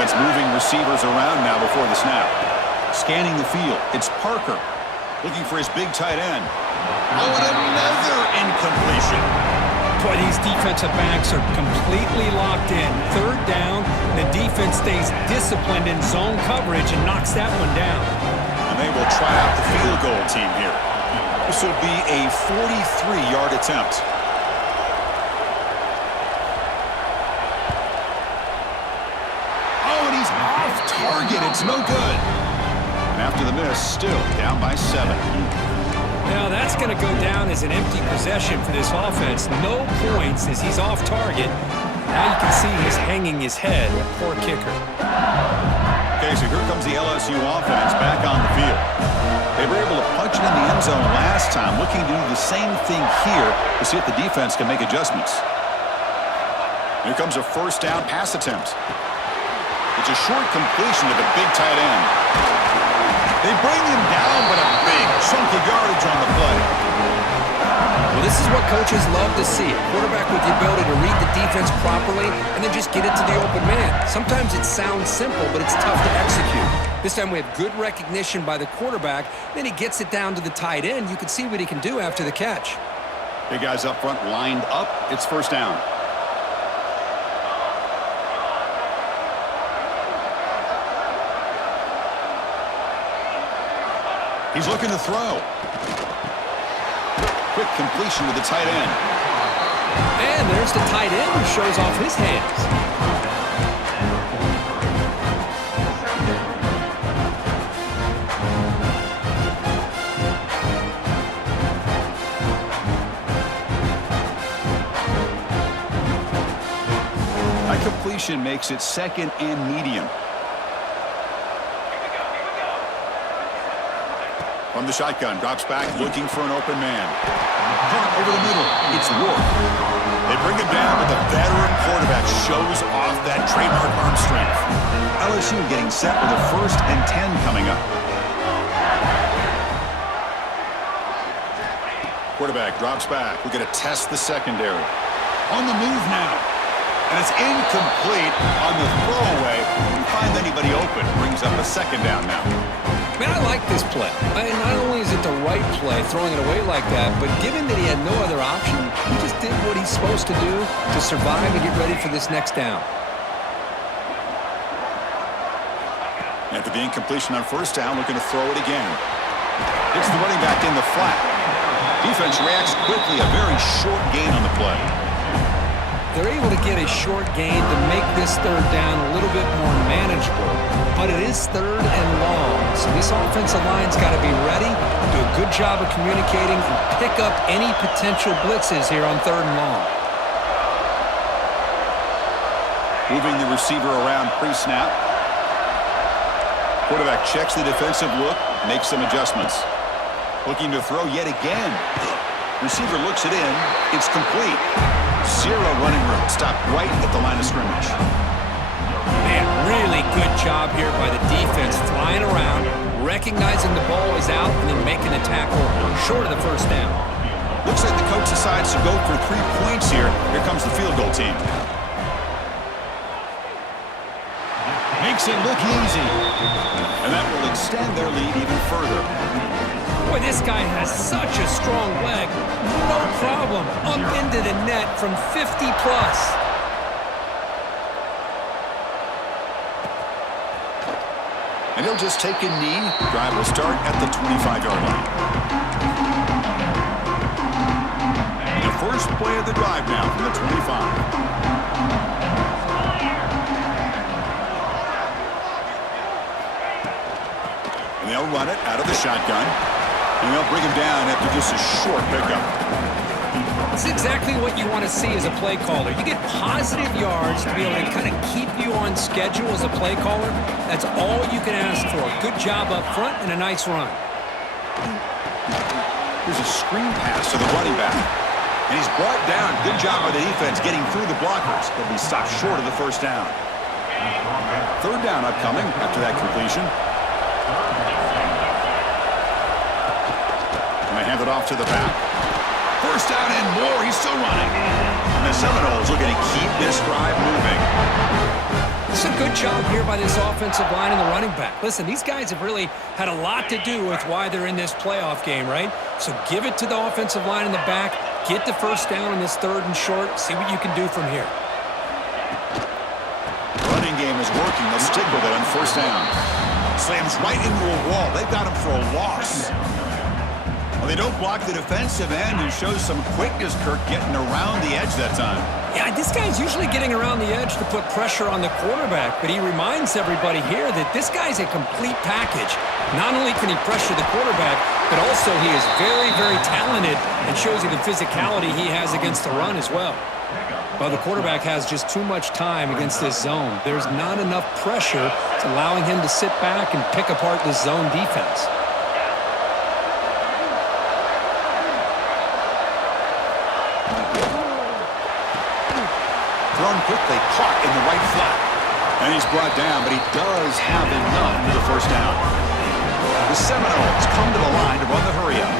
defense moving receivers around now before the snap. Scanning the field, it's Parker looking for his big tight end. Oh, and another incompletion. Boy, these defensive backs are completely locked in. Third down, the defense stays disciplined in zone coverage and knocks that one down. And they will try out the field goal team here. This will be a 43-yard attempt. Oh, and he's off target. It's no good. And after the miss, still down by 7. Now that's going to go down as an empty possession for this offense. No points as he's off target. Now you can see he's hanging his head. Poor kicker. Okay, so here comes the LSU offense back on the field. They were able to punch it in the end zone last time, looking to do the same thing here to see if the defense can make adjustments. Here comes a first down pass attempt. It's a short completion to the big tight end. They bring him down, but a big chunk of yardage on the play. Well, this is what coaches love to see. A quarterback with the ability to read the defense properly and then just get it to the open man. Sometimes it sounds simple, but it's tough to execute. This time we have good recognition by the quarterback. Then he gets it down to the tight end. You can see what he can do after the catch. Big guys up front lined up. It's first down. He's looking to throw. Quick completion to the tight end. And there's the tight end who shows off his hands. That completion makes it second and medium. From the shotgun, drops back, looking for an open man. Hunt over the middle. It's Rourke. They bring him down, but the veteran quarterback shows off that trademark arm strength. LSU getting set with a 1st and 10 coming up. Quarterback drops back. We're going to test the secondary. On the move now. And it's incomplete on the throwaway. Didn't find anybody open. Brings up a second down now. Man, I like this play. Not only is it the right play, throwing it away like that, but given that he had no other option, he just did what he's supposed to do to survive and get ready for this next down. After the incompletion on first down, looking to throw it again. It's the running back in the flat. Defense reacts quickly, a very short gain on the play. They're able to get a short gain to make this third down a little bit more manageable. But it is third and long, so this offensive line's got to be ready, do a good job of communicating, and pick up any potential blitzes here on third and long. Moving the receiver around pre-snap. Quarterback checks the defensive look, makes some adjustments. Looking to throw yet again. Receiver looks it in. It's complete. Zero running room. Stopped right at the line of scrimmage. Man, really good job here by the defense, flying around, recognizing the ball is out, and then making the tackle short of the first down. Looks like the coach decides to go for 3 points here. Here comes the field goal team. Makes it look easy. And that will extend their lead even further. Boy, this guy has such a strong leg. No problem. Up into the net from 50-plus. And he'll just take a knee. Drive will start at the 25-yard line. The first play of the drive now from the 25. And they'll run it out of the shotgun. And they'll bring him down after just a short pickup. It's exactly what you want to see as a play caller. You get positive yards to be able to kind of keep you on schedule as a play caller. That's all you can ask for. Good job up front and a nice run. Here's a screen pass to the running back. And he's brought down. Good job by the defense getting through the blockers. But he stopped short of the first down. Third down upcoming after that completion. Hand it off to the back. First down and more. He's still running. And the Seminoles looking to keep this drive moving. It's a good job here by this offensive line and the running back. Listen, these guys have really had a lot to do with why they're in this playoff game, right? So give it to the offensive line in the back. Get the first down on this 3rd and short. See what you can do from here. Running game is working. They'll stick with it on 1st down. Slams right into a wall. They've got him for a loss. Well, they don't block the defensive end and shows some quickness, Kirk, getting around the edge that time. Yeah, this guy's usually getting around the edge to put pressure on the quarterback, but he reminds everybody here that this guy's a complete package. Not only can he pressure the quarterback, but also he is very, very talented and shows you the physicality he has against the run as well. But the quarterback has just too much time against this zone. There's not enough pressure to allowing him to sit back and pick apart this zone defense. Thrown quickly, caught in the right flat. And he's brought down, but he does have enough for the 1st down. The Seminoles come to the line to run the hurry up.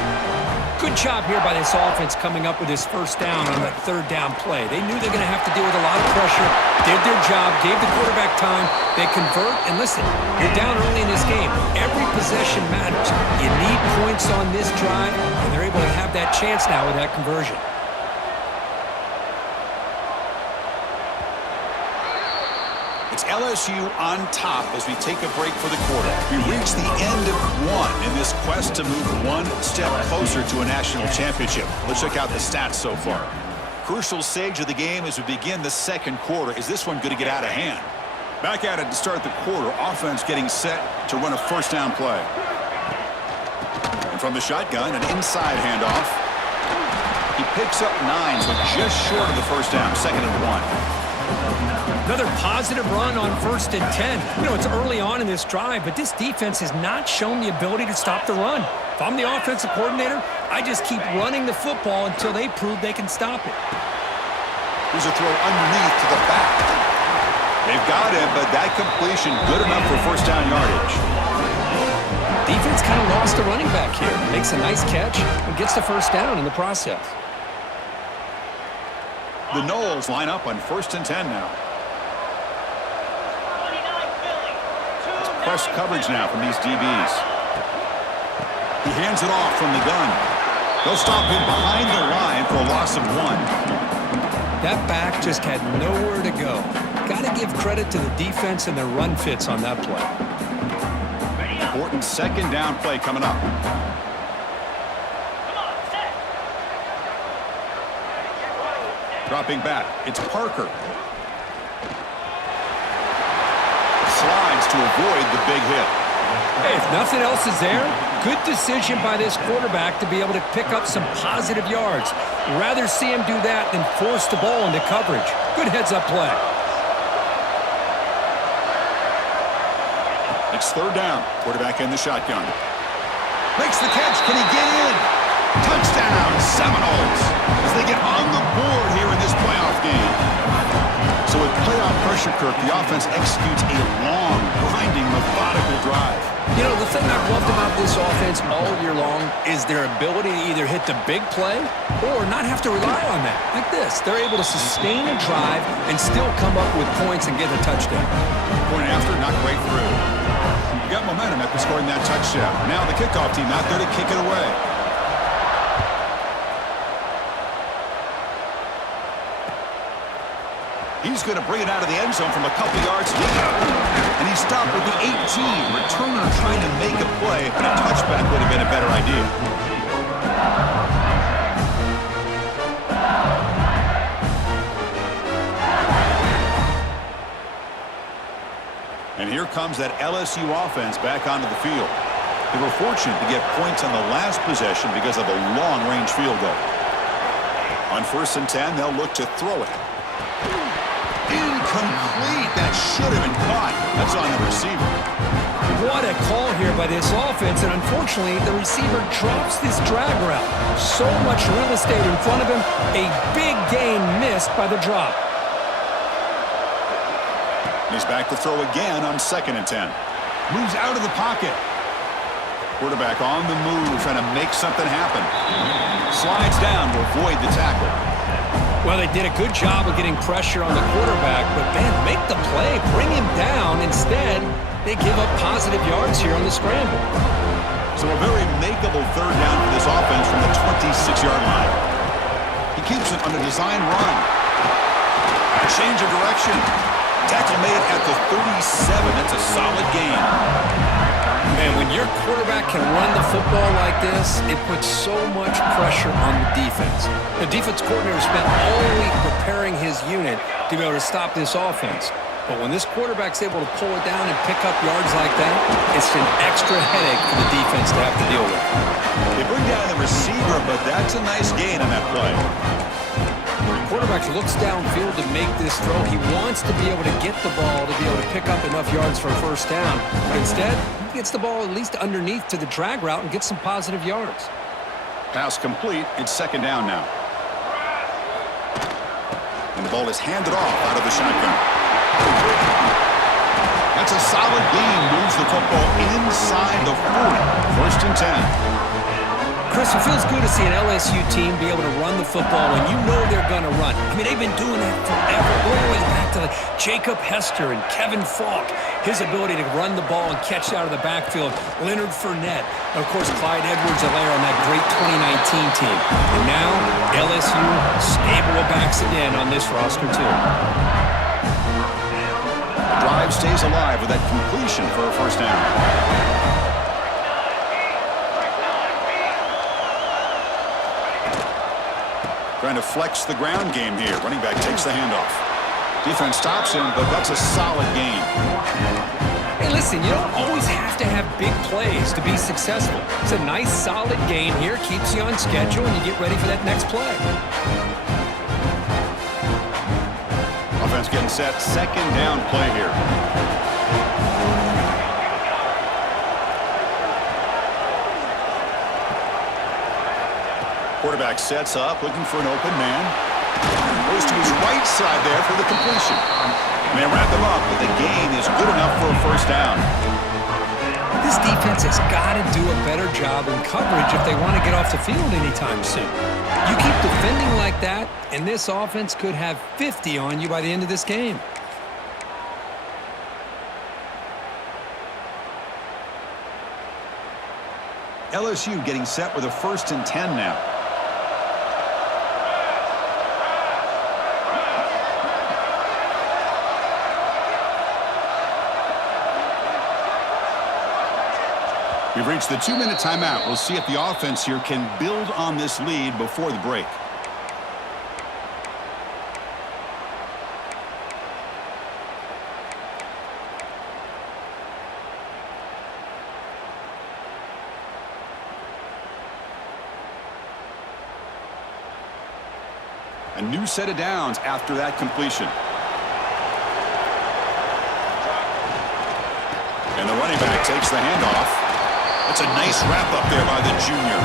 Good job here by this offense coming up with this 1st down on that 3rd down play. They knew they're going to have to deal with a lot of pressure, did their job, gave the quarterback time. They convert, and listen, you're down early in this game. Every possession matters. You need points on this drive, and they're able to have that chance now with that conversion. It's LSU on top as we take a break for the quarter. We reach the end of 1 in this quest to move 1 step closer to a national championship. Let's check out the stats so far. Crucial stage of the game as we begin the 2nd quarter. Is this one going to get out of hand? Back at it to start the quarter. Offense getting set to run a 1st down play. And from the shotgun, an inside handoff. He picks up 9, so just short of the 1st down. 2nd and 1. Another positive run on 1st and 10. You know, it's early on in this drive, but this defense has not shown the ability to stop the run. If I'm the offensive coordinator, I just keep running the football until they prove they can stop it. Here's a throw underneath to the back. They've got him, but that completion good enough for 1st down yardage. Defense kind of lost the running back here. Makes a nice catch and gets the 1st down in the process. The Noles line up on 1st and 10 now. It's press coverage now from these DBs. He hands it off from the gun. They'll stop him behind the line for a loss of 1. That back just had nowhere to go. Got to give credit to the defense and their run fits on that play. Important 2nd down play coming up. Dropping back, it's Parker. Slides to avoid the big hit. Hey, if nothing else is there, good decision by this quarterback to be able to pick up some positive yards. Rather see him do that than force the ball into coverage. Good heads-up play. It's 3rd down. Quarterback in the shotgun. Makes the catch. Can he get in? Touchdown, Seminoles, as they get on the board here in this playoff game. So with playoff pressure, Kirk, the offense executes a long, grinding, methodical drive. You know, the thing I've loved about this offense all year long is their ability to either hit the big play or not have to rely on that. Like this, they're able to sustain a drive and still come up with points and get a touchdown. Point after, not quite through. You got momentum after scoring that touchdown. Now the kickoff team out there to kick it away. He's going to bring it out of the end zone from a couple yards deep. And he stopped with the 18. Returner trying to make a play, but a touchback would have been a better idea. And here comes that LSU offense back onto the field. They were fortunate to get points on the last possession because of a long-range field goal. On 1st and 10, they'll look to throw it. Incomplete. That should have been caught. That's on the receiver. What a call here by this offense, and unfortunately, the receiver drops this drag route. So much real estate in front of him. A big gain missed by the drop. He's back to throw again on 2nd and 10. Moves out of the pocket. Quarterback on the move, trying to make something happen. Slides down to avoid the tackle. Well, they did a good job of getting pressure on the quarterback, but, man, make the play. Bring him down. Instead, they give up positive yards here on the scramble. So a very makeable third down for this offense from the 26-yard line. He keeps it on a design run. A change of direction. Tackle made at the 37. That's a solid gain. Man, when your quarterback can run the football like this, it puts so much pressure on the defense. The defense coordinator spent all week preparing his unit to be able to stop this offense. But when this quarterback's able to pull it down and pick up yards like that, it's an extra headache for the defense to have to deal with. They bring down the receiver, but that's a nice gain on that play. The quarterback looks downfield to make this throw. He wants to be able to get the ball to be able to pick up enough yards for a first down. But instead, he gets the ball at least underneath to the drag route and gets some positive yards. Pass complete. It's second down now. And the ball is handed off out of the shotgun. That's a solid gain. Moves the football inside the 40. First and 10. Chris, it feels good to see an LSU team be able to run the football when you know they're going to run. I mean, they've been doing that forever, all the way back to Jacob Hester and Kevin Falk. His ability to run the ball and catch out of the backfield. Leonard Fournette. And, of course, Clyde Edwards-Helaire on that great 2019 team. And now, LSU stable of backs again on this roster, too. Drive stays alive with that completion for a first down. Trying to flex the ground game here. Running back takes the handoff. Defense stops him, but that's a solid gain. Hey, listen, you don't always have to have big plays to be successful. It's a nice, solid gain here. Keeps you on schedule, and you get ready for that next play. Offense getting set. Second down play here. Quarterback sets up, looking for an open man. Goes to his right side there for the completion. And they wrap him up, but the gain is good enough for a first down. This defense has got to do a better job in coverage if they want to get off the field anytime soon. You keep defending like that, and this offense could have 50 on you by the end of this game. LSU getting set with a first and 10 now. We've reached the 2-minute timeout. We'll see if the offense here can build on this lead before the break. A new set of downs after that completion. And the running back takes the handoff. That's a nice wrap up there by the junior.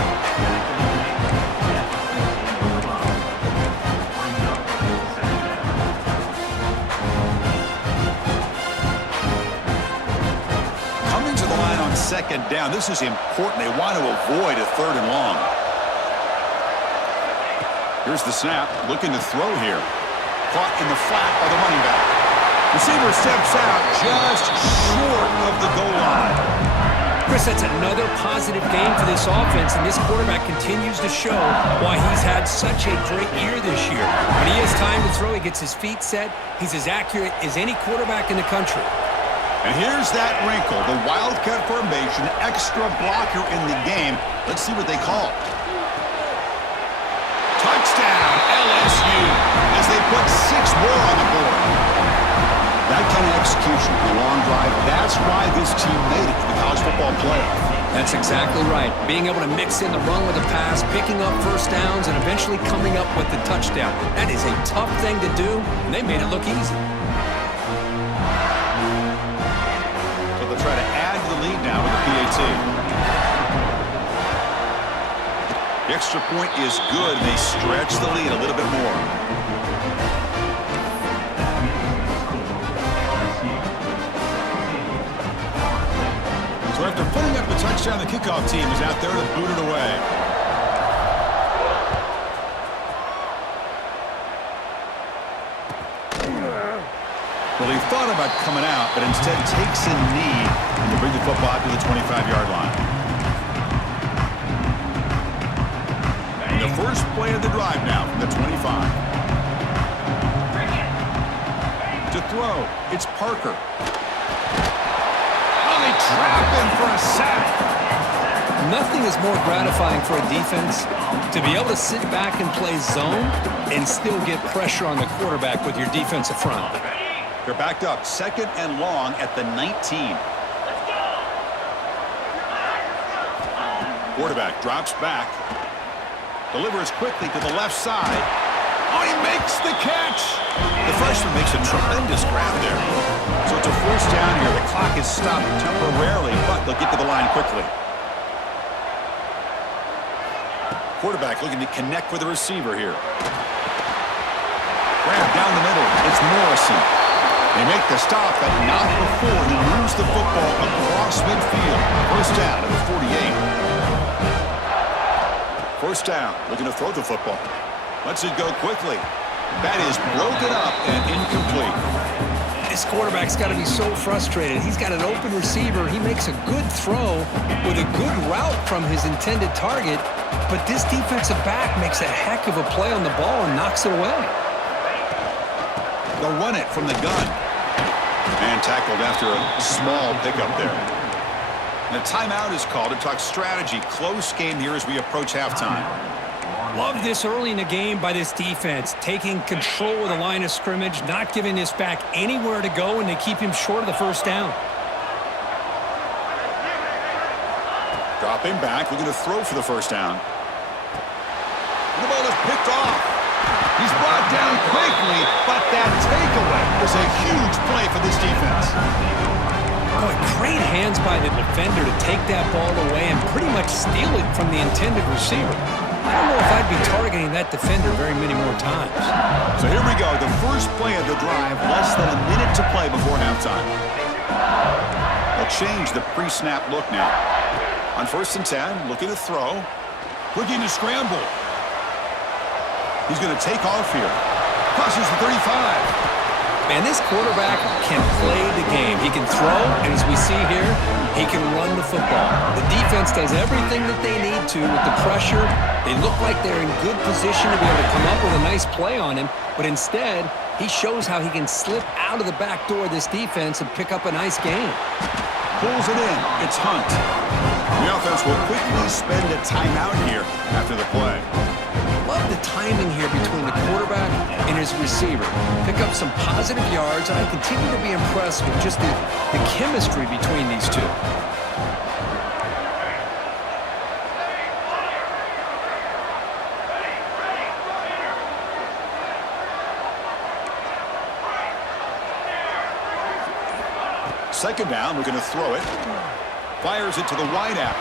Coming to the line on second down. This is important. They want to avoid a third and long. Here's the snap. Looking to throw here. Caught in the flat by the running back. Receiver steps out just short of the goal line. Chris, that's another positive game for this offense, and this quarterback continues to show why he's had such a great year this year. When he has time to throw, he gets his feet set. He's as accurate as any quarterback in the country. And here's that wrinkle, the Wildcat formation, extra blocker in the game. Let's see what they call. Touchdown, LSU, as they put 6 more on the board. That kind of execution, a long drive, that's why this team made it to the college football playoff. That's exactly right. Being able to mix in the run with the pass, picking up first downs, and eventually coming up with the touchdown. That is a tough thing to do, and they made it look easy. So they'll try to add to the lead now with the PAT. The extra point is good, and they stretch the lead a little bit more. So after putting up a touchdown, the kickoff team is out there to boot it away. thought about coming out, but instead takes a knee to bring the football out to the 25-yard line. And the first play of the drive now from the 25. To throw, it's Parker. Oh, they trap him for a sack. Nothing is more gratifying for a defense to be able to sit back and play zone and still get pressure on the quarterback with your defensive front. They're backed up, 2nd and long at the 19. Quarterback drops back. Delivers quickly to the left side. Oh, he makes the catch. The freshman makes a tremendous grab there. So it's a first down here. The clock is stopped temporarily, but they'll get to the line quickly. Quarterback looking to connect with the receiver here. Grab down the middle. It's Morrison. They make the stop, but not before he moves the football across midfield. First down at the 48. First down, looking to throw the football. Lets it go quickly. That is broken up and incomplete. This quarterback's got to be so frustrated. He's got an open receiver. He makes a good throw with a good route from his intended target, but this defensive back makes a heck of a play on the ball and knocks it away. They'll run it from the gun. And tackled after a small pickup there. And a timeout is called to talk strategy. Close game here as we approach halftime. Love this early in the game by this defense, taking control of the line of scrimmage, not giving this back anywhere to go, and they keep him short of the first down. Dropping back, looking to throw for the first down. The ball is picked off. He's brought down quickly, but that takeaway was a huge play for this defense. Boy, great hands by the defender to take that ball away and pretty much steal it from the intended receiver. I don't know if I'd be targeting that defender very many more times. So here we go, the first play of the drive, less than a minute to play before halftime. They'll change the pre-snap look now. On 1st and 10, looking to throw. Looking to scramble. He's going to take off here. Crosses the 35. Man, this quarterback can play the game. He can throw, and as we see here, he can run the football. The defense does everything that they need to with the pressure. They look like they're in good position to be able to come up with a nice play on him, but instead, he shows how he can slip out of the back door of this defense and pick up a nice gain. Pulls it in. It's Hunt. The offense will quickly spend a timeout here after the play. Love the timing here between the quarterback and his receiver. Pick up some positive yards, and I continue to be impressed with just the chemistry between these two. Second down, we're going to throw it. Fires it to the wideout.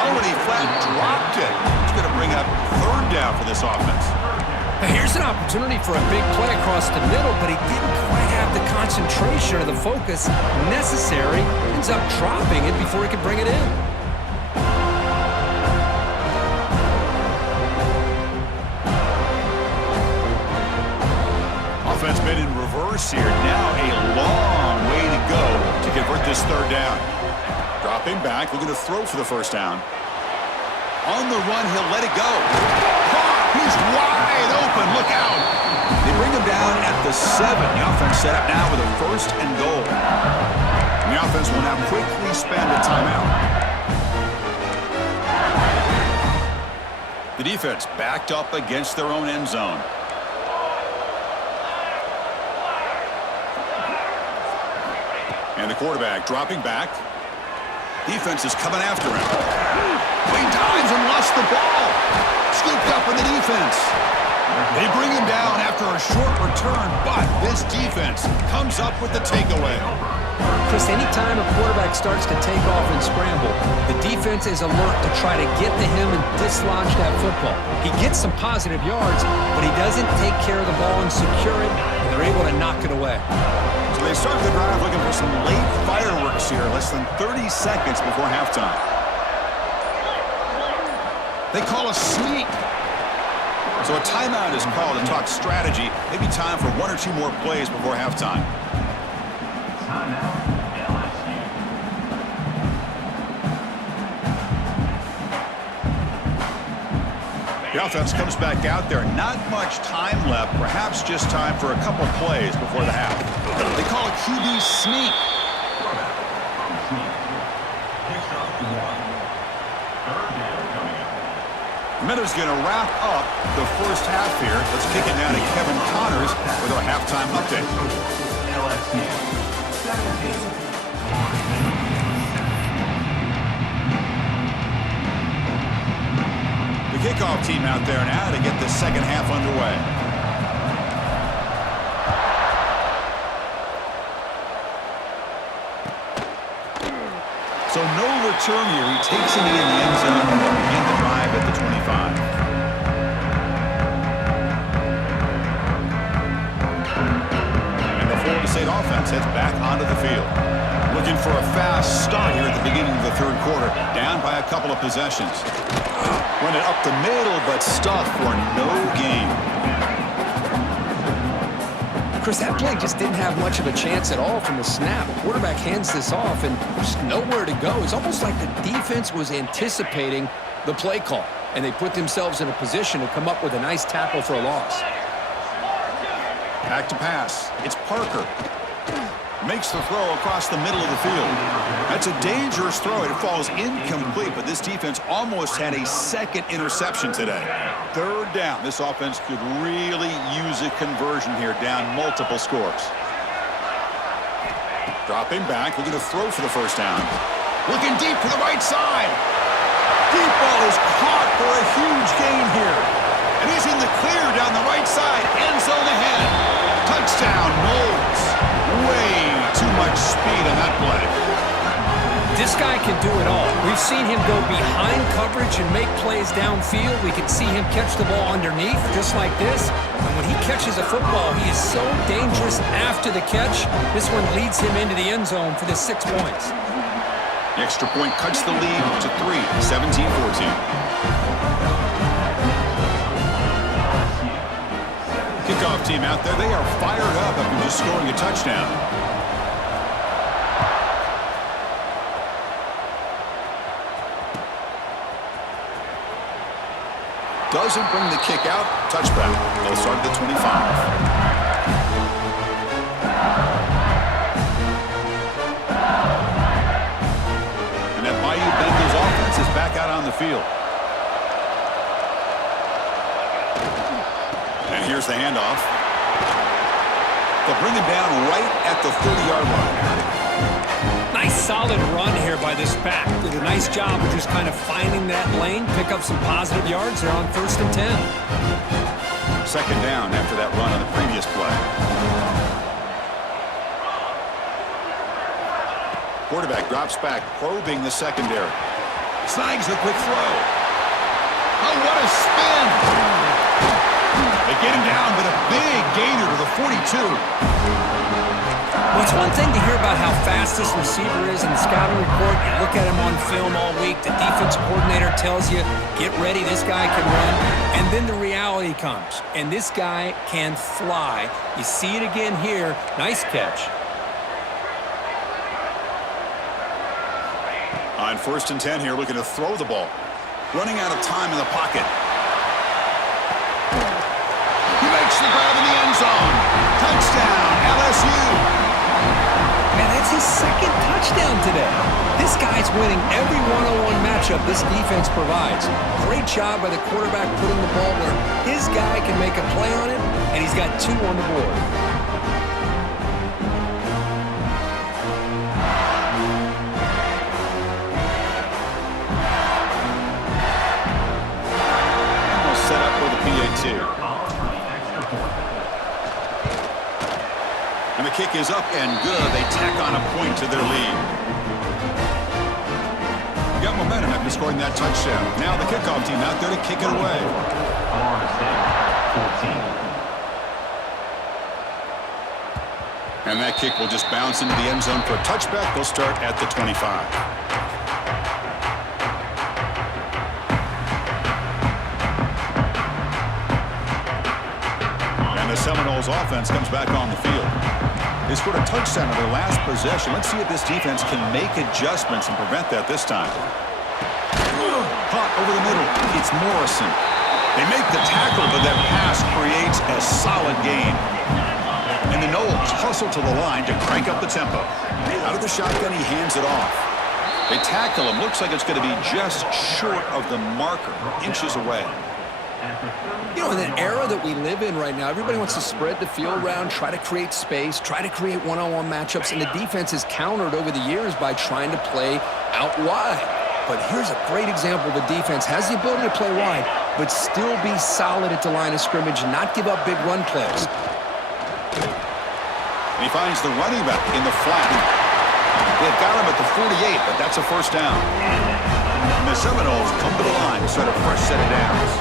Already flat dropped it. It's going to bring up 3rd down for this offense. Now here's an opportunity for a big play across the middle, but he didn't quite have the concentration or the focus necessary. Ends up dropping it before he could bring it in. Offense been in reverse here. Now a long way to go to convert this 3rd down. Dropping back, looking to throw for the first down. On the run, he'll let it go. Caught! He's wide open. Look out! They bring him down at the 7. The offense set up now with a 1st and goal. And the offense will now quickly spend a timeout. The defense backed up against their own end zone. And the quarterback dropping back. Defense is coming after him. He dives and lost the ball. Scooped up in the defense. They bring him down after a short return, but this defense comes up with the takeaway. Chris, anytime a quarterback starts to take off and scramble, the defense is alert to try to get to him and dislodge that football. He gets some positive yards, but he doesn't take care of the ball and secure it, and they're able to knock it away. So they start the drive looking for some late fireworks here, less than 30 seconds before halftime. They call a sneak. So a timeout is called to talk strategy. Maybe time for 1 or 2 more plays before halftime. The offense comes back out there. Not much time left. Perhaps just time for a couple plays before the half. They call it QB sneak. Minutes going to wrap up the first half here. Let's kick it down to Kevin Connors with our halftime update. The kickoff team out there now to get the second half underway. So no return here. He takes it in the end zone and will begin the drive at the 25. And the Florida State offense heads back onto the field. Looking for a fast start here at the beginning of the third quarter. Down by a couple of possessions. Run it up the middle, but stuffed for no gain. Chris, that play just didn't have much of a chance at all from the snap. The quarterback hands this off and just nowhere to go. It's almost like the defense was anticipating the play call, and they put themselves in a position to come up with a nice tackle for a loss. Back to pass. It's Parker. Makes the throw across the middle of the field. That's a dangerous throw. It falls incomplete, but this defense almost had a second interception today. Third down. This offense could really use a conversion here, down multiple scores. Dropping back, looking to throw for the first down. Looking deep to the right side. Deep ball is caught for a huge gain here. And he's in the clear down the right side. End zone ahead. Touchdown, Knowles. Way too much speed on that play. This guy can do it all. We've seen him go behind coverage and make plays downfield. We can see him catch the ball underneath, just like this. And when he catches a football, he is so dangerous after the catch. This one leads him into the end zone for the 6 points. The extra point cuts the lead to 3, 17-14. Kickoff team out there, they are fired up after just scoring a touchdown. Doesn't bring the kick out. Touchback. They'll start at the 25. And that Bayou Bengals offense is back out on the field. And here's the handoff. They'll bring him down right at the 30-yard line. Nice solid run here by this back. Did a nice job of just kind of finding that lane, pick up some positive yards. They're on 1st and 10. Second down after that run on the previous play. Quarterback drops back, probing the secondary. Snags a quick throw. Oh, what a spin! They get him down, but a big gainer to the 42. Well, it's one thing to hear about how fast this receiver is in the scouting report. You look at him on film all week. The defensive coordinator tells you, get ready, this guy can run. And then the reality comes, and this guy can fly. You see it again here. Nice catch. On 1st and 10 here, looking to throw the ball. Running out of time in the pocket. He makes the grab in the end zone. Touchdown, LSU. Man, that's his second touchdown today. This guy's winning every one-on-one matchup this defense provides. Great job by the quarterback putting the ball where his guy can make a play on it, and he's got 2 on the board. And they'll set up for the PAT. And the kick is up and good. They tack on a point to their lead. Got momentum after scoring that touchdown. Now the kickoff team out there to kick it away. And that kick will just bounce into the end zone for a touchback. They'll start at the 25. And the Seminoles offense comes back on the field. They scored a touchdown on their last possession. Let's see if this defense can make adjustments and prevent that this time. Caught over the middle. It's Morrison. They make the tackle, but that pass creates a solid gain. And the Noles hustle to the line to crank up the tempo. Out of the shotgun, he hands it off. They tackle him. Looks like it's going to be just short of the marker, inches away. You know, in an era that we live in right now, everybody wants to spread the field around, try to create space, try to create one-on-one matchups, and the defense has countered over the years by trying to play out wide. But here's a great example. The defense has the ability to play wide, but still be solid at the line of scrimmage and not give up big run plays. And he finds the running back in the flat. They've got him at the 48, but that's a first down. And the Seminoles come to the line to set a fresh set of downs.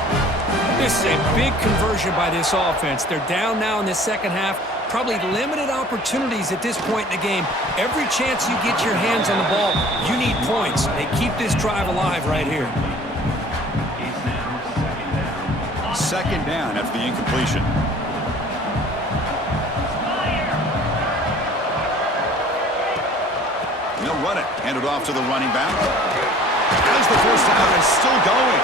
This is a big conversion by this offense. They're down now in the second half. Probably limited opportunities at this point in the game. Every chance you get your hands on the ball, you need points. They keep this drive alive right here. Second down after the incompletion. They'll run it. Hand it off to the running back. Has the first down and still going.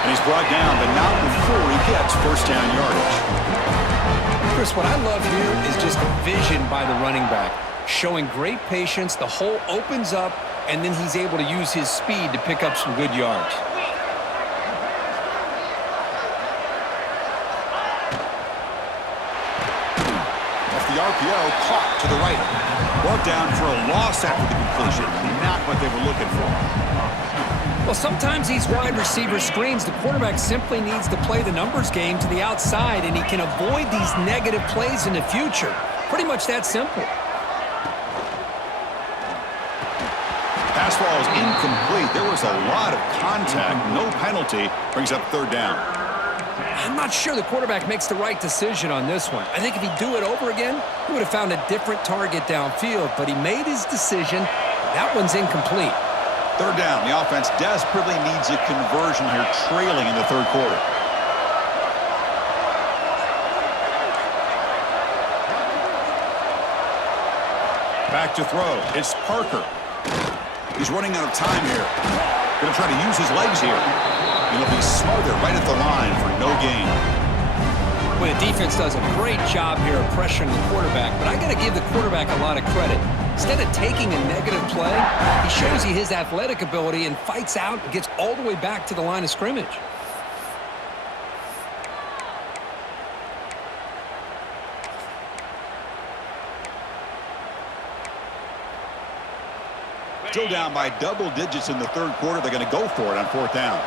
And he's brought down, but not before he gets first down yardage. Chris, what I love here is just vision by the running back. Showing great patience. The hole opens up, and then he's able to use his speed to pick up some good yards. Off the RPO, caught to the right. Brought down for a loss after the completion. Not what they were looking for. Well, sometimes these wide receiver screens, the quarterback simply needs to play the numbers game to the outside, and he can avoid these negative plays in the future. Pretty much that simple. Pass ball is incomplete. There was a lot of contact. No penalty. Brings up third down. I'm not sure the quarterback makes the right decision on this one. I think if he'd do it over again, he would have found a different target downfield, but he made his decision. That one's incomplete. Third down. The offense desperately needs a conversion here, trailing in the third quarter. Back to throw. It's Parker. He's running out of time here. Going to try to use his legs here. He'll be smothered right at the line for no gain. Well, the defense does a great job here of pressuring the quarterback, but I got to give the quarterback a lot of credit. Instead of taking a negative play, he shows you his athletic ability and fights out and gets all the way back to the line of scrimmage. Still down by double digits in the third quarter. They're going to go for it on fourth down.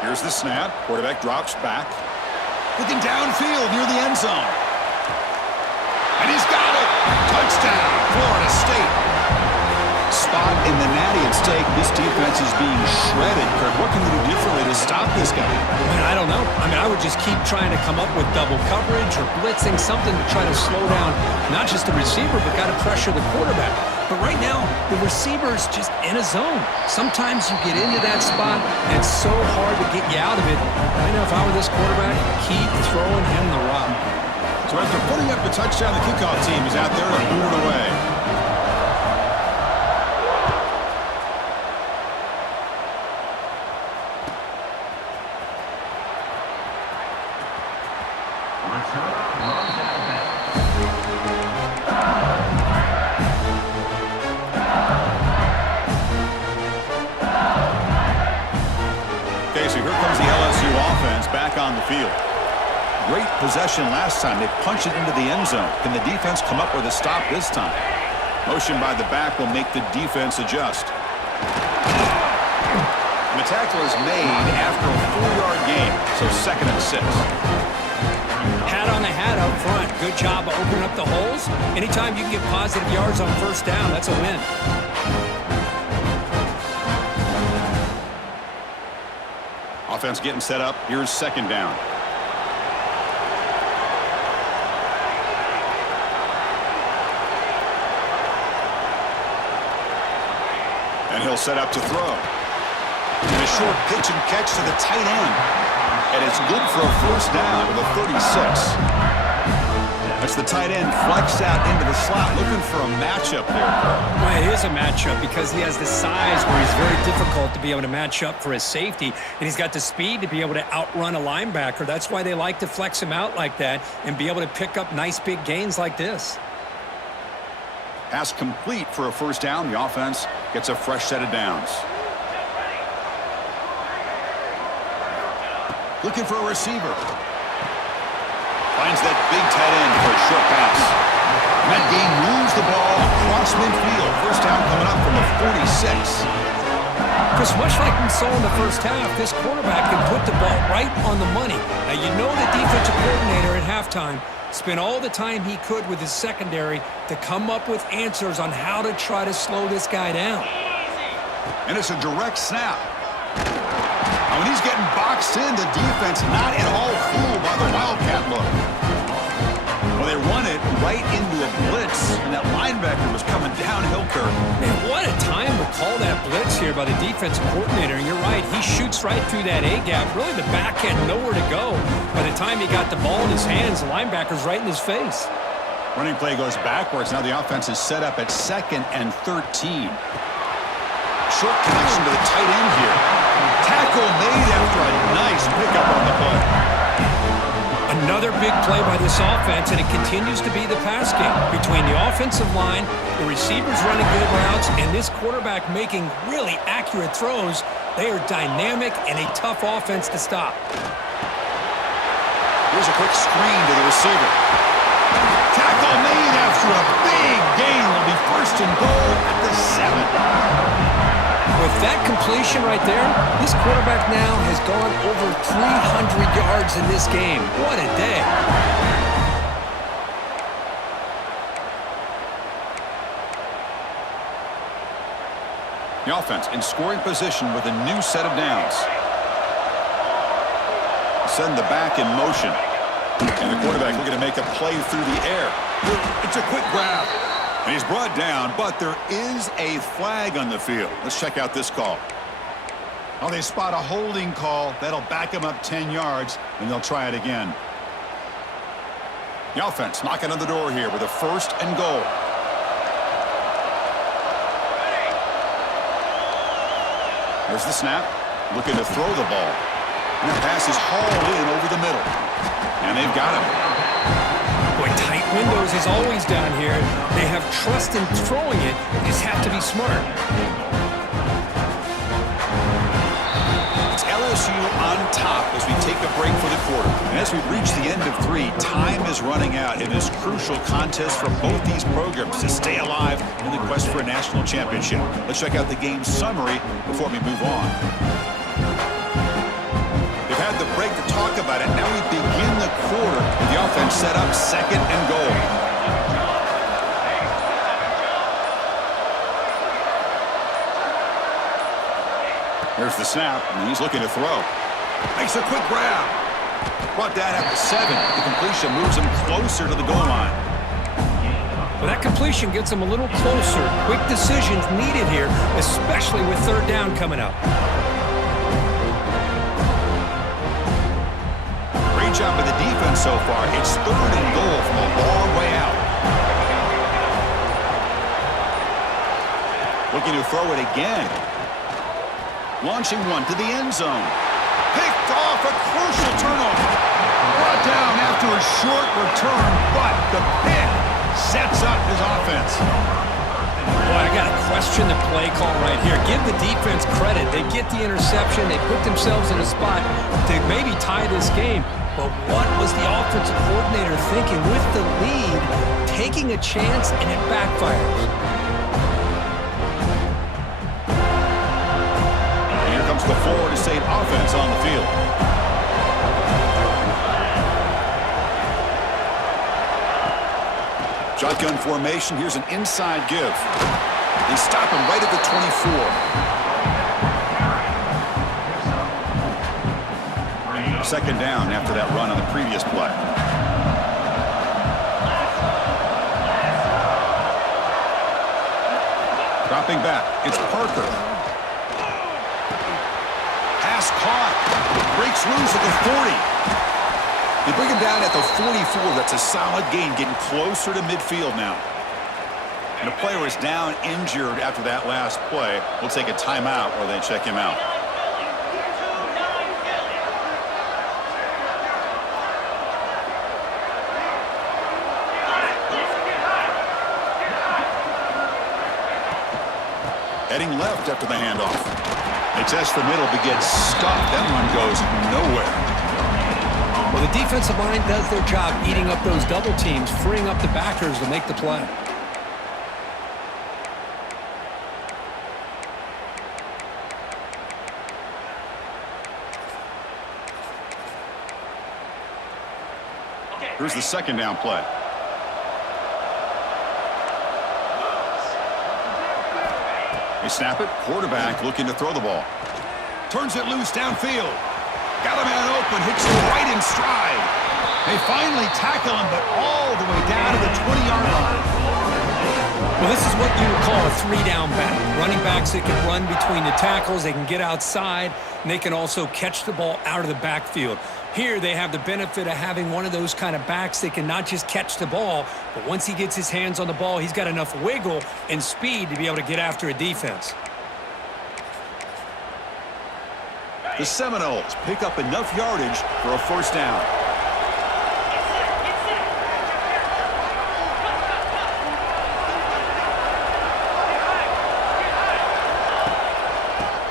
Here's the snap. Quarterback drops back. Looking downfield near the end zone. And he's got it. Touchdown, Florida State. Spot in the natty at stake. This defense is being shredded. Kurt, what can they do differently to stop this guy? Man, I don't know. I mean, I would just keep trying to come up with double coverage or blitzing, something to try to slow down not just the receiver, but got to pressure the quarterback. But right now, the receiver's just in a zone. Sometimes you get into that spot, and it's so hard to get you out of it. I know if I were this quarterback, keep throwing him the rock. So after putting up the touchdown, the kickoff team is out there to move it away. Okay, so here comes the LSU offense back on the field. Great possession last time. They punched it into the end zone. Can the defense come up with a stop this time? Motion by the back will make the defense adjust. And the tackle is made after a 4-yard gain, so 2nd and 6. Hat on the hat up front. Good job of opening up the holes. Anytime you can get positive yards on first down, that's a win. Offense getting set up. Here's 2nd down. And he'll set up to throw. And a short pitch and catch to the tight end. and it's good for a first down to the 36. That's the tight end flexed out into the slot, looking for a matchup there. Well, it is a matchup because he has the size where he's very difficult to be able to match up for his safety, and he's got the speed to be able to outrun a linebacker. That's why they like to flex him out like that and be able to pick up nice big gains like this. Pass complete for a first down. The offense gets a fresh set of downs. Looking for a receiver. Finds that big tight end for a short pass. And that game moves the ball across midfield. First down coming up from the 46. Chris, much like we saw in the first half, this quarterback can put the ball right on the money. Now, you know the defensive coordinator at halftime spent all the time he could with his secondary to come up with answers on how to try to slow this guy down. And it's a direct snap. When he's getting boxed in, the defense not at all fooled by the Wildcat look. Well, they run it right into a blitz, and that linebacker was coming downhill curve. Man, what a time to call that blitz here by the defensive coordinator. And you're right, he shoots right through that A-gap. Really, the back had nowhere to go. By the time he got the ball in his hands, the linebacker's right in his face. Running play goes backwards. Now the offense is set up at 2nd and 13. Short connection to the tight end here. Tackle made after a nice pickup on the play. Another big play by this offense, and it continues to be the pass game. Between the offensive line, the receivers running good routes, and this quarterback making really accurate throws, they are dynamic and a tough offense to stop. Here's a quick screen to the receiver. Tackle made after a big gain. Will be first and goal at the 7. With that completion right there, this quarterback now has gone over 300 yards in this game. What a day. The offense in scoring position with a new set of downs. Send the back in motion. And the quarterback looking to make a play through the air. It's a quick grab. And he's brought down, but there is a flag on the field. Let's check out this call. Oh, they spot a holding call. That'll back him up 10 yards, and they'll try it again. The offense knocking on the door here with a first and goal. There's the snap. Looking to throw the ball. And the pass is hauled in over the middle. And they've got him. Boy, tight windows is always down here. They have trust in throwing it. They just have to be smart. It's LSU on top as we take a break for the quarter. And as we reach the end of 3, time is running out in this crucial contest for both these programs to stay alive in the quest for a national championship. Let's check out the game summary before we move on. They've had the break to talk about it. Now we begin the quarter. The offense set up 2nd and goal. There's the snap, and he's looking to throw. Makes a quick grab. Brought down at the 7. The completion moves him closer to the goal line. Well, that completion gets him a little closer. Quick decisions needed here, especially with 3rd down coming up. Great job by the defense so far. It's 3rd and goal from a long way out. Looking to throw it again. Launching one to the end zone. Picked off, a crucial turnover. Brought down after a short return, but the pick sets up his offense. Boy, I got to question the play call right here. Give the defense credit. They get the interception. They put themselves in a spot to maybe tie this game. But what was the offensive coordinator thinking with the lead, taking a chance, and it backfires? Here comes the Florida State offense on the field. Shotgun formation. Here's an inside give. They stop him right at the 24. 2nd down after that run on the previous play. Dropping back. It's Parker. Pass caught. Breaks breaks loose at the 40. They bring him down at the 44. That's a solid gain, getting closer to midfield now. And a player is down injured after that last play. We'll take a timeout or they check him out. Heading left after the handoff. They test the middle, but get stuck. That run goes nowhere. Well, the defensive line does their job eating up those double teams, freeing up the backers to make the play. Here's the second down play. They snap it. Quarterback looking to throw the ball. Turns it loose downfield. Got a man open. Hits it right in stride. They finally tackle him, but all the way down to the 20-yard line. Well, this is what you would call a three-down back. Running backs that can run between the tackles, they can get outside, and they can also catch the ball out of the backfield. Here, they have the benefit of having one of those kind of backs that can not just catch the ball, but once he gets his hands on the ball, he's got enough wiggle and speed to be able to get after a defense. The Seminoles pick up enough yardage for a first down.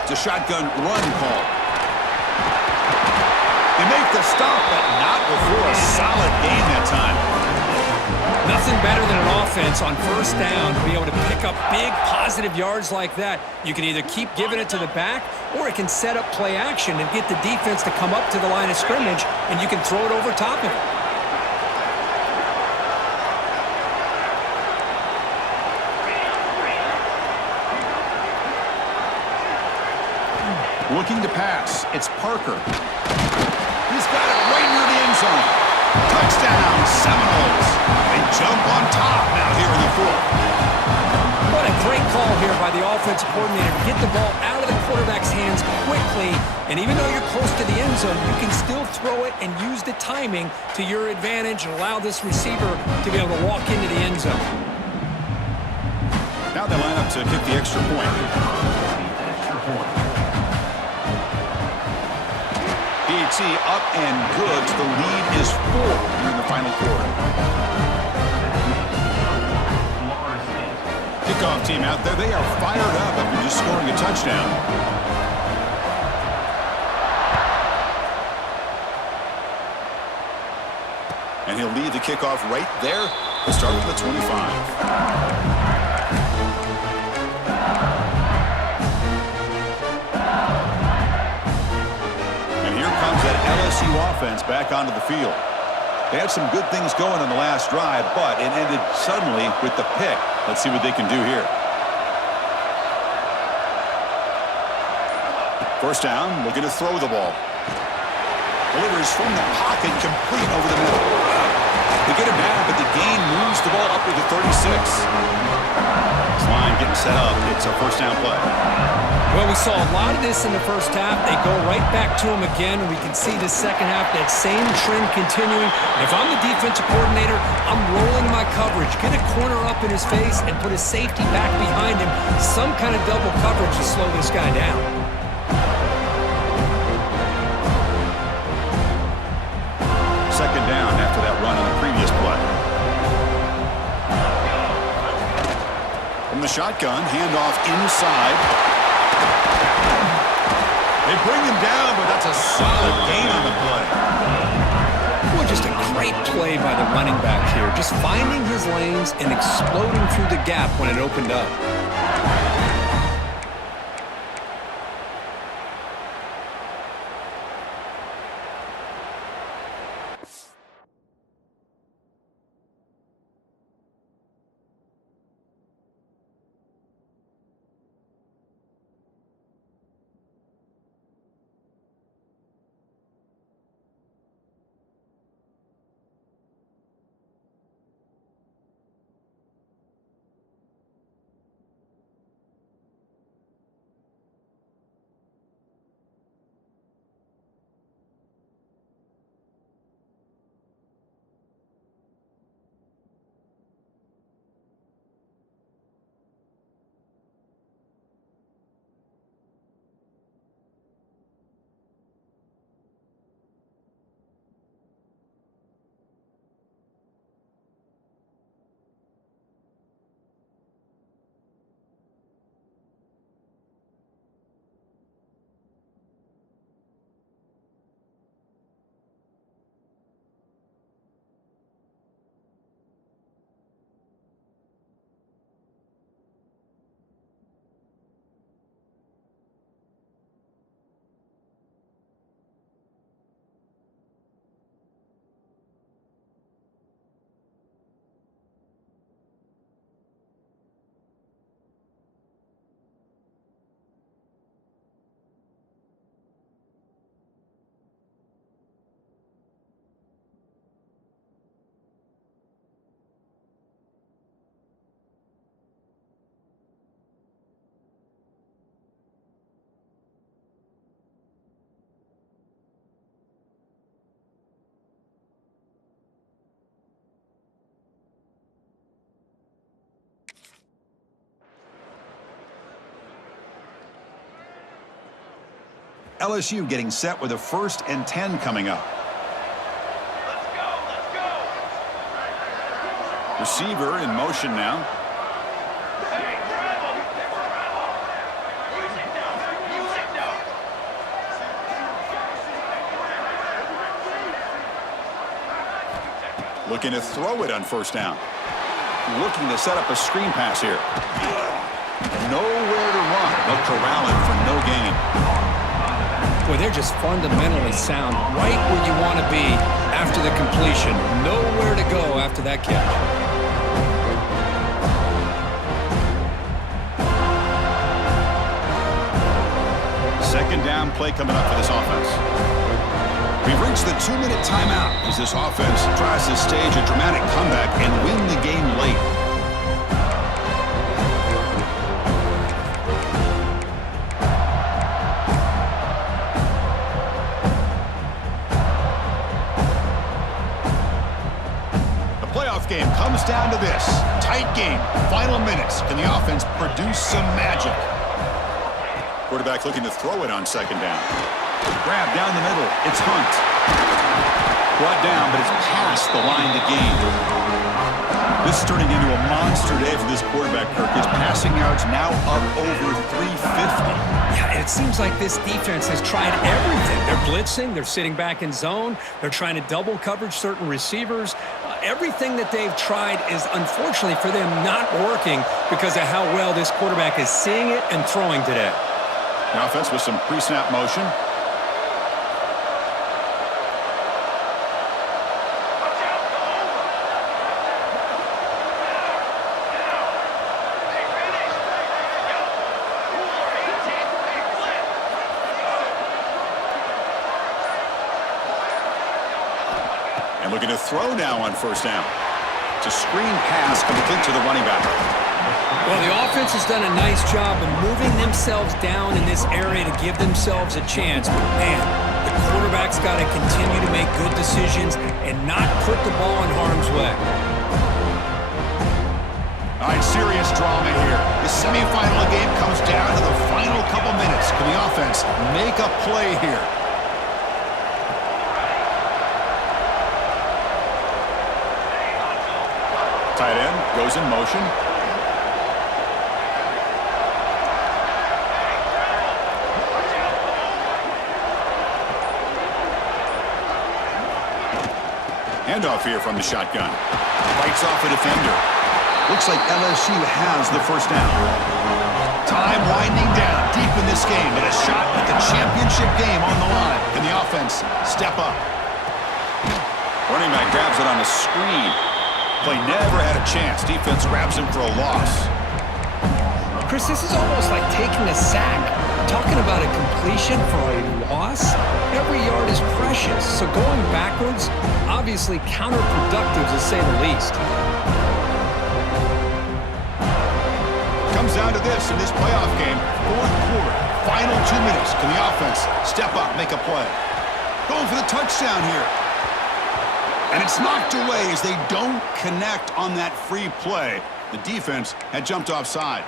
It's a shotgun run call. They make the stop, but not before a solid gain that time. Nothing better than an offense on first down to be able to pick up big positive yards like that. You can either keep giving it to the back, or it can set up play action and get the defense to come up to the line of scrimmage, and you can throw it over top of it. Looking to pass. It's Parker. He's got it right near the end zone. Touchdown, Seminoles. They jump on top now here in the fourth. What a great call here by the offensive coordinator to get the ball out of the quarterback's hands quickly. And even though you're close to the end zone, you can still throw it and use the timing to your advantage and allow this receiver to be able to walk into the end zone. Now they line up to kick the extra point. PAT up and good. The lead is 4 here in the final quarter. Kickoff team out there. They are fired up after just scoring a touchdown. And he'll lead the kickoff right there to start with the 25. LSU offense back onto the field. They had some good things going on the last drive, but it ended suddenly with the pick. Let's see what they can do here. First down, looking to throw the ball. Delivers from the pocket, complete over the middle. They get him down, but the gain moves the ball up to the 36. This line getting set up. It's a first down play. Well, we saw a lot of this in the first half. They go right back to him again. We can see the second half, that same trend continuing. If I'm the defensive coordinator, I'm rolling my coverage. Get a corner up in his face and put a safety back behind him. Some kind of double coverage to slow this guy down. Second down after that run on the previous play. From the shotgun, handoff inside. They bring him down, but that's a solid gain on the play. Well, just a great play by the running back here. Just finding his lanes and exploding through the gap when it opened up. LSU getting set with a 1st and 10 coming up. Receiver in motion now. Looking to throw it on 1st down. Looking to set up a screen pass here. Nowhere to run. They'll corral it for no gain. Boy, they're just fundamentally sound, right where you want to be after the completion. Nowhere to go after that catch. 2nd down play coming up for this offense. We've reached the 2-minute timeout as this offense tries to stage a dramatic comeback and win the game late. The playoff game comes down to this. Tight game, final minutes. Can the offense produce some magic? Quarterback looking to throw it on 2nd down. Grab down the middle. It's Hunt. Brought down, but it's past the line to gain. This is turning into a monster day for this quarterback, Kirk. His passing yards now up over 350. Yeah, and it seems like this defense has tried everything. They're blitzing. They're sitting back in zone. They're trying to double coverage certain receivers. Everything that they've tried is, unfortunately for them, not working because of how well this quarterback is seeing it and throwing today. The offense with some pre-snap motion. And looking to throw now on 1st down. It's a screen pass complete to the running back. Well, the offense has done a nice job of moving themselves down in this area to give themselves a chance. But, man, the quarterback's got to continue to make good decisions and not put the ball in harm's way. All right, serious drama here. The semifinal game comes down to the final couple minutes. Can the offense make a play here? Tight end goes in motion. Handoff here from the shotgun. Fights off a defender. Looks like LSU has the 1st down. Time winding down deep in this game, and a shot at the championship game on the line. Can the offense step up? Running back grabs it on a screen. Play never had a chance. Defense grabs him for a loss. Chris, this is almost like taking a sack. Talking about a completion for a loss, every yard is precious. So going backwards, obviously counterproductive to say the least. Comes down to this in this playoff game. 4th quarter, final 2 minutes. Can the offense step up, make a play? Going for the touchdown here. And it's knocked away as they don't connect on that free play. The defense had jumped offside.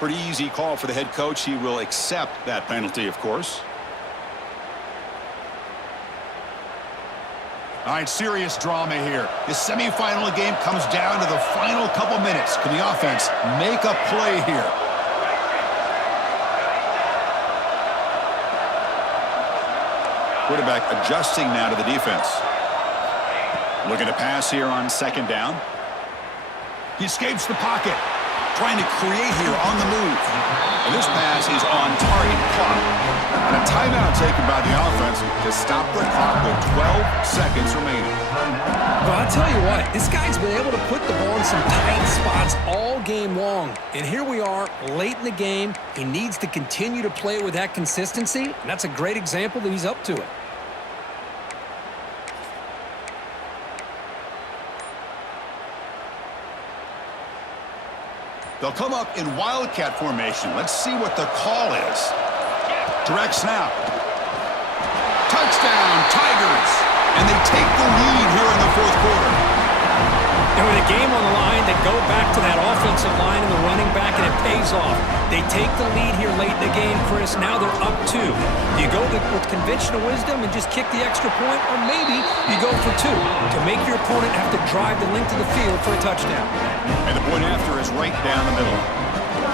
Pretty easy call for the head coach. He will accept that penalty, of course. All right, serious drama here. The semifinal game comes down to the final couple minutes. Can the offense make a play here? Quarterback adjusting now to the defense. Looking to pass here on 2nd down. He escapes the pocket. Trying to create here on the move. And this pass is on target clock. And a timeout taken by the offense to stop the clock with 12 seconds remaining. Well, I'll tell you what, this guy's been able to put the ball in some tight spots all game long. And here we are, late in the game. He needs to continue to play with that consistency. And that's a great example that he's up to it. They'll come up in wildcat formation. Let's see what the call is. Direct snap. Touchdown, Tigers. And they take the lead here in the 4th quarter. And with a game on the line, they go back to that offensive line and the running back, and it pays off. They take the lead here late in the game, Chris. Now they're up 2. Do you go with conventional wisdom and just kick the extra point, or maybe you go for 2 to make your opponent have to drive the length of the field for a touchdown? And the point after is right down the middle.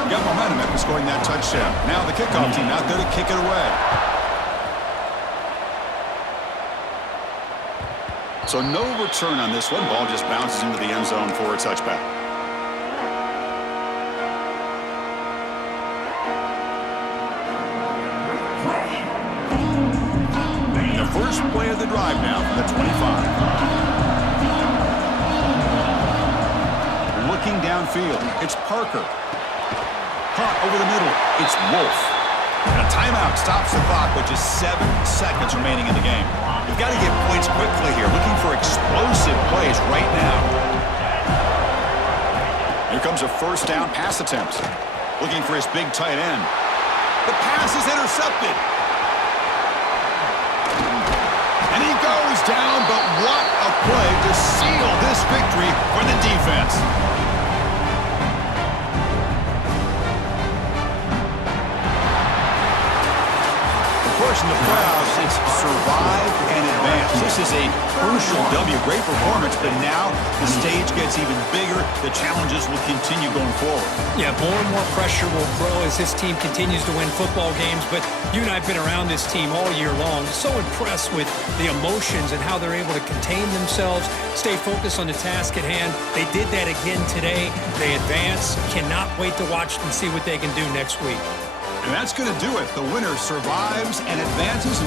You got momentum after scoring that touchdown. Now the kickoff team out there to kick it away. So no return on this one. Ball just bounces into the end zone for a touchback. The first play of the drive now from the 25. Looking downfield, it's Parker. Caught over the middle, it's Wolf. And a timeout stops the clock with just 7 seconds remaining in the game. You've got to get points quickly here, looking for explosive plays right now. Here comes a first down pass attempt. Looking for his big tight end. The pass is intercepted. And he goes down, but what a play to seal this victory for the defense. In the playoffs, it's survive and advance. This is a crucial W. Great performance, but now the stage gets even bigger. The challenges will continue going forward. Yeah, more and more pressure will grow as this team continues to win football games, but you and I have been around this team all year long. So impressed with the emotions and how they're able to contain themselves, stay focused on the task at hand. They did that again today. They advance. Cannot wait to watch and see what they can do next week. And that's going to do it. The winner survives and advances.